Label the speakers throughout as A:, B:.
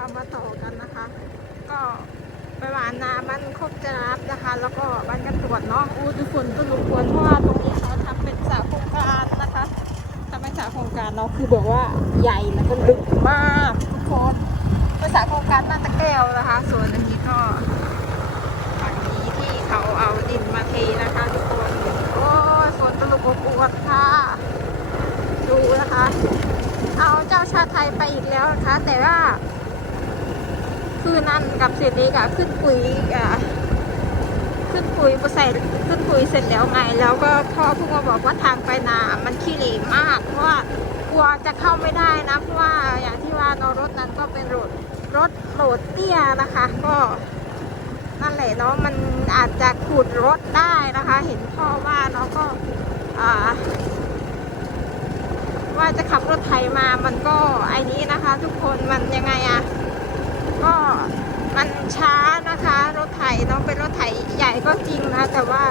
A: เรามาต่อกันนะคะ ก็ไปหวานนาบ้านโคกจะรับนะคะ แล้วก็บ้านกันตรวจเนาะอู้ดูฝนก็รบกวนเพราะว่าตรงนี้เขาทำเป็นสระโครงการนะคะทำเป็นสระโครงการเนาะคือแบบว่าใหญ่แล้วก็ลึกมากทุกคนเป็นสระโครงการนาตะแก้วนะคะ ส่วนอันนี้ก็ฝั่งนี้ที่เขาเอาดินมาเทนะคะทุกคนโอ้ยฝนตลุกอบอวดค่ะ ดูนะคะ เอาเจ้าชาไทยไปอีกแล้วนะคะ แต่ว่า คือนั่นกับเศรษฐีกับขึ้นปุ๋ยอะขึ้นปุ๋ยใส่ขึ้นปุ๋ยเสร็จแล้วไง แล้วก็พ่อเพิ่งมาบอกว่าทางไปนา มันขี้เหร่มาก เพราะว่ากลัวจะเข้าไม่ได้นะ เพราะว่าอย่างที่ว่านอรถนั้นก็เป็นรถรถโหลดเตี้ยนะคะ ก็นั่นแหละเนาะมันอาจจะขูดรถได้นะคะ เห็นพ่อว่าเนาะก็อ่าว่าจะขับรถไถมามันก็ไอ้นี้นะคะ ทุกคนมันยังไงอะ ก็มันช้านะคะ รถไถเนาะเป็นรถไถใหญ่ก็จริงนะ แต่ว่า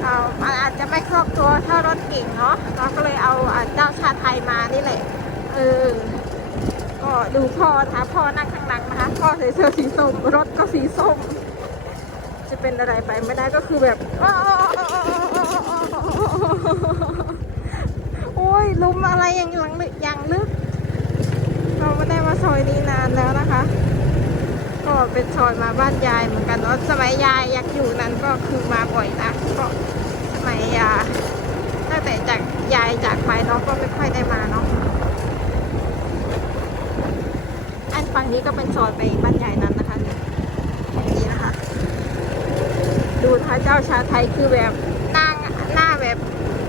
A: เออมันอาจจะไม่คล่องตัวเท่ารถเก่งเนาะเราก็เลยเอาเจ้าชาไทยมานี่แหละเออก็ดูพ่อนะคะพ่อนั่งข้างหลังนะคะพ่อใส่เสื้อสีส้มรถก็สีส้ม จะเป็นอะไรไปไม่ได้ก็คือแบบโอ้ยลุมอะไรอย่างหลังลึกอย่างลึก เราไม่ได้มาซอยนี้นานแล้วนะคะ เป็นซอยมาบ้านยายเหมือนกันเนาะสมัยยายอยากอยู่นั้นก็คือมาบ่อยนะก็สมัยยาตั้งแต่จากยายจากไปเนาะก็ไม่ค่อยได้มาเนาะอันฝั่งนี้ก็เป็นซอยไปบ้านยายนั้นนะคะนี่นี่นะคะ ดูนะคะเจ้าชาไทยคือแบบหน้าหน้าแบบ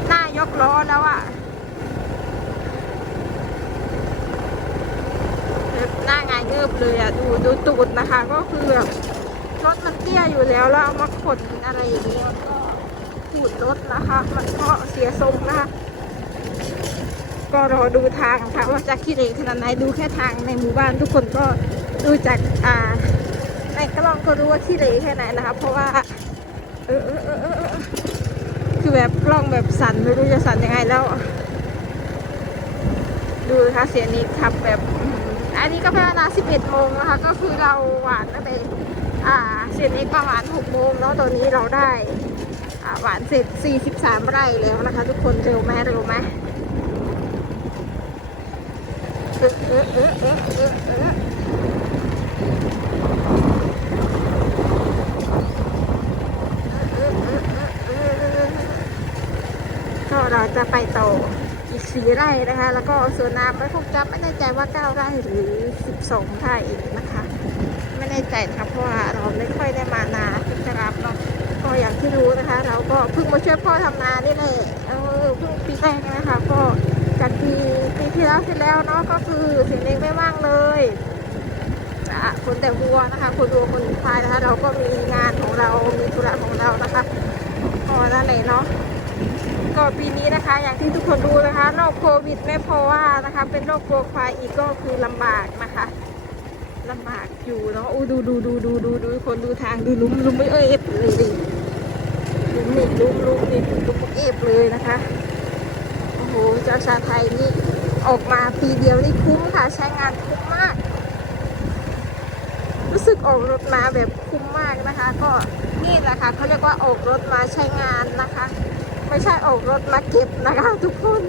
A: หน้ายกล้อแล้วอะแบบ หน้างานเงือบเลยอะดูดูตูดนะคะ ก็คือแบบรถมันเตี้ยอยู่แล้วแล้วเอามาขนอะไรอย่างเงี้ยมันก็ขูดรถนะคะ มันก็เสียทรงนะคะก็รอดูทางค่ะว่าจะขี้เหร่ขนาดไหนดูแค่ทางในหมู่บ้านทุกคนก็ดูจากอ่าในกล้องก็รู้ว่าขี้เหร่แค่ไหนนะคะ เพราะว่าเออเออเออเออเออคือแบบกล้องแบบสั่นไม่รู้จะสั่นยังไงแล้ว ดูนะคะเสียนี้ขับแบบ อันนี้ก็เป็นเวลา 11 โมงนะคะ ก็คือเราหวานตั้งแต่อ่าเสียนี้ประมาณ 6 โมงเนาะ ตอนนี้เราได้อ่าหวานเสร็จ 43 ไร่แล้วนะคะ ทุกคนเร็วไหมเร็วไหมเออเออเออเออเออเออก็เราจะไปต่ อีกสี่ไร่นะคะ แล้วก็ส่วนน้ำไม่คงจะไม่แน่ใจว่าเก้าไร่หรือสิบสองไร่นะคะ ไม่แน่ใจนะคะเพราะว่าเราไม่ค่อยได้มานาที่จะรับเนาะก็อย่างที่รู้นะคะ เราก็เพิ่งมาช่วยพ่อทำนานี่แหละเออเพิ่งปีแรกนะคะ ก็จากปีปีที่แล้วที่แล้วเนาะก็คือสิ่งเล็กไม่ว่างเลยคนแต่วัวนะคะ คนวัวคนควายนะคะ เราก็มีงานของเรา มีธุระของเรานะคะก็นั่นแหละเนาะ ปีนี้นะคะ อย่างที่ทุกคนรู้นะคะโรคโควิดไม่พอว่านะคะ เป็นโรคกลัวควายอีกก็คือลำบากนะคะลำบากอยู่เนาะอู้ดูดูดูดูดูดูคนดูทางดูลุ้มลุ้มไม่เอ้ยเอฟเลยดิลุ้มนี่ลุ้มลุ้มนี่ลุ้มเอฟเลยนะคะโอ้โหเจ้าชาไทยนี่ออกมาปีเดียวนี่คุ้มค่ะใช้งานคุ้มมาก รู้สึกออกรถมาแบบคุ้มมากนะคะ ก็นี่แหละค่ะเขาเรียกว่าออกรถมาใช้งานนะคะ ไม่ใช่ออกรถมาเก็บนะคะ ทุกคน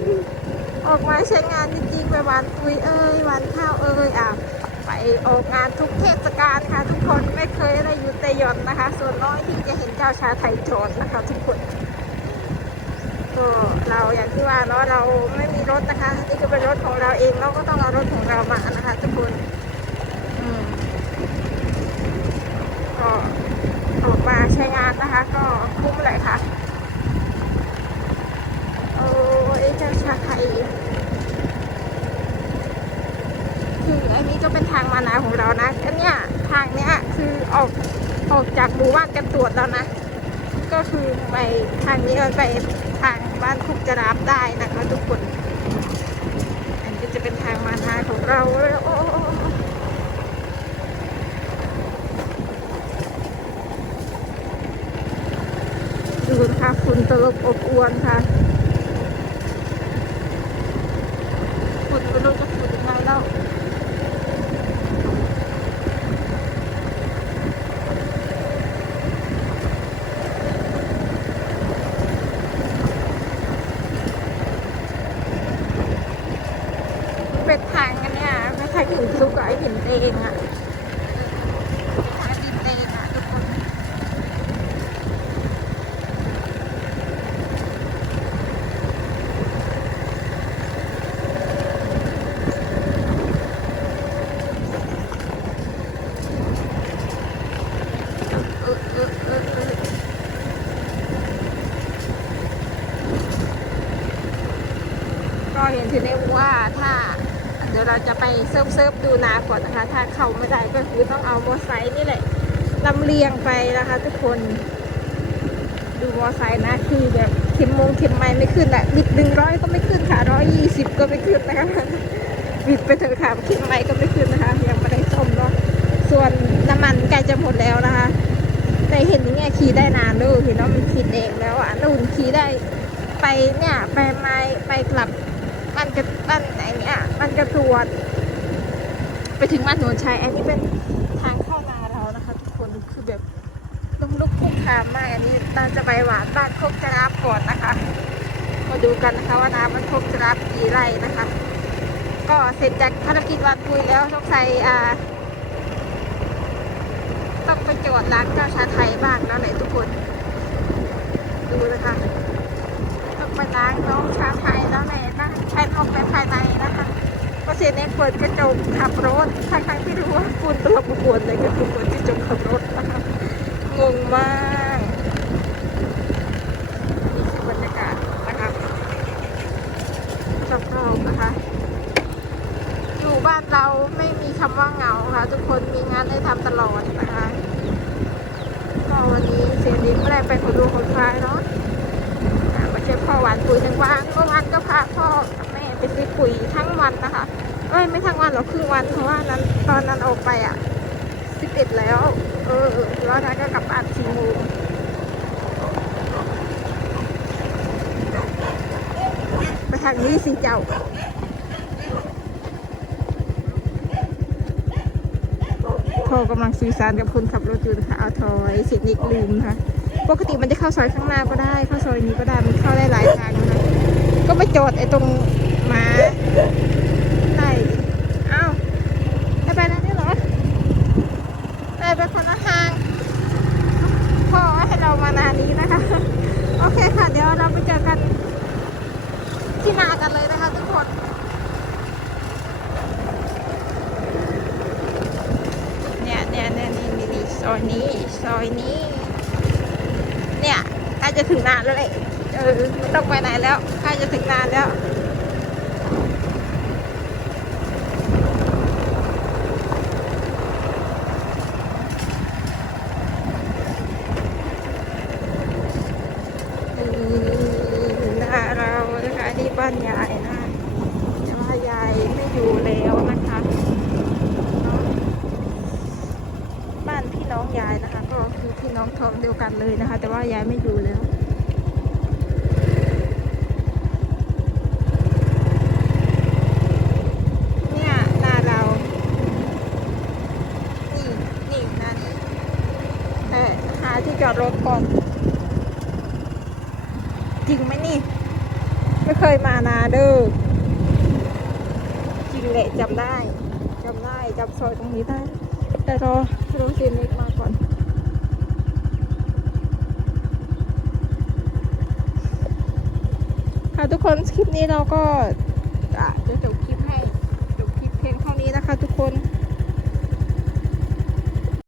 A: ออกมาใช้งานจริงๆไปวานปุยเอ้ยวานข้าวเอ้ยอะไปออกงานทุกเทศกาลค่ะ ทุกคนไม่เคยได้อยู่แต่ยอนนะคะ ส่วนน้อยที่จะเห็นเจ้าชาไทยจอดนะคะ ทุกคนก็เราอย่างที่ว่าเนาะเราไม่มีรถนะคะนี่ก็เป็นรถของเราเองเราก็ต้องเอารถของเรามานะคะ ทุกคนก็ออกมาใช้งานนะคะ ก็คุ้มเลยค่ะ โอ้ยเจ้าชาไทยคืออันนี้ก็เป็นทางมานาของเรานะอันเนี้ยทางเนี้ยคือออกออกจากหมู่บ้านกันตรวจแล้วนะ ก็คือไปทางนี้ไปทางบ้านคุกจราบได้นะคะทุกคน อันนี้จะเป็นทางมานาของเราเลยโอ้ดูนะคะฝุ่นตลบอบอวนค่ะฝุ่นไม่รู้จะฝุ่นยังไงแล้ว เป็นทางกัน เนี่ยไม่ทางหินซุกอะไอหินเองอะทางหินเตงอะทุกคน เออเออเออเออก็เห็นทีนี้ว่าถ้า เดี๋ยวเราจะไปเซิร์ฟเซิร์ฟดูนาก่อนนะคะ ถ้าเข้าไม่ได้ก็คือต้องเอามอไซค์นี่แหละลำเลียงไปนะคะ ทุกคนดูมอไซค์นะคือแบบเข็มมงเข็มไม้ไม่ขึ้นอะบิดหนึ่งร้อยก็ไม่ขึ้นค่ะร้อยยี่สิบก็ไม่ขึ้นนะคะบิดไปเถอะค่ะเข็มไม้ก็ไม่ขึ้นนะคะ ยังไม่ได้ซ่อมเนาะส่วนน้ำมันใกล้จะหมดแล้วนะคะแต่เห็นอย่างเงี้ยขี่ได้นานเลยเห็นว่ามันขี่เองแล้วอะนุ่นขี่ได้ไปเนี่ยไปไม้ไปกลับ บ้านกระบ้านไหนเนี่ยบ้านกระตรวดไปถึงบ้านหนนชัยอันนี้เป็นทางเข้านาเรานะคะ ทุกคนคือแบบลุกลุกคุกคามมากอันนี้น่าจะไปหวานบ้านโคกจะรับก่อนนะคะ มาดูกันนะคะว่าน้ำมันโคกจะรับกี่ไร่นะคะ ก็เสร็จจากภารกิจวันคุยแล้วสงสัยอ่าต้องไปจอดร้านเจ้าชาไทยบ้างแล้วแหละทุกคน ดูนะคะ ต้องไปล้างน้องชาไทย เสียเนเปิดกระจกขับรถทั้งๆที่รู้ว่าฝุ่นตัวบุบวนเลยก็คือเปิดกระจกขับรถนะคะงงมากนี่คือบรรยากาศนะคะรอบๆนะคะอยู่บ้านเราไม่มีคำว่าเหงาค่ะ ทุกคนมีงานให้ทำตลอดนะคะก็วันนี้เสียดินไม่ได้ไปขนดูขนควายเนาะมาเช็คพ่อหวานปุ๋ยทั้งวันเมื่อวานก็พาพ่อกับแม่ไปซื้อปุ๋ยทั้งวันนะคะ เอ้ยไม่ทั้งวันหรอกครึ่งวันเพราะว่านั้นตอนนั้นออกไปอะสิบเอ็ดแล้ว เออแล้วนั้นก็กลับบ้านสี่โมงไปทางนี้สิเจ้าพ่อกำลังสื่อสารกับคนขับรถอยู่นะคะเอาทอยสินิกลืมนะคะปกติมันจะเข้าซอยข้างหน้าก็ได้ เข้าซอยนี้ก็ได้ มันเข้าได้หลายทางนะคะก็ไปจอดไอ้ตรงหมาได้เอ้าได้ไปแล้วนี่เหรอได้ไปคนละทางพ่อให้เรามานานนี้นะคะ โอเคค่ะ เดี๋ยวเราไปเจอกันที่นากันเลยนะคะทุกคน เนี่ยเนี่ยเนี่ยนี่นี่นี่ซอยนี้ซ อยนี้ เนี่ยใกล้จะถึงนานแล้วเลยเออไม่ต้องไปไหนแล้วใกล้จะถึงนานแล้วนี่หน้าเรานะคะที่บ้านยายนะแต่ว่ายายไม่อยู่แล้วนะคะเนาะบ้านพี่น้องยายนะคะ ก็คือพี่น้องท้องเดียวกันเลยนะคะ แต่ว่ายายไม่อยู่แล้วเนี่ยนาเรานี่นี่นานี้แต่หาที่จอดรถก่อน จริงไหมนี่ ไม่เคยมานาเด้อจริงแหละจำได้จำได้จำซอยตรงนี้ได้ แต่รอรู้สินิกมาก่อน ทุกคนคลิปนี้เราก็จะจบคลิปให้จบคลิปเพียงเท่านี้นะคะ ทุกคน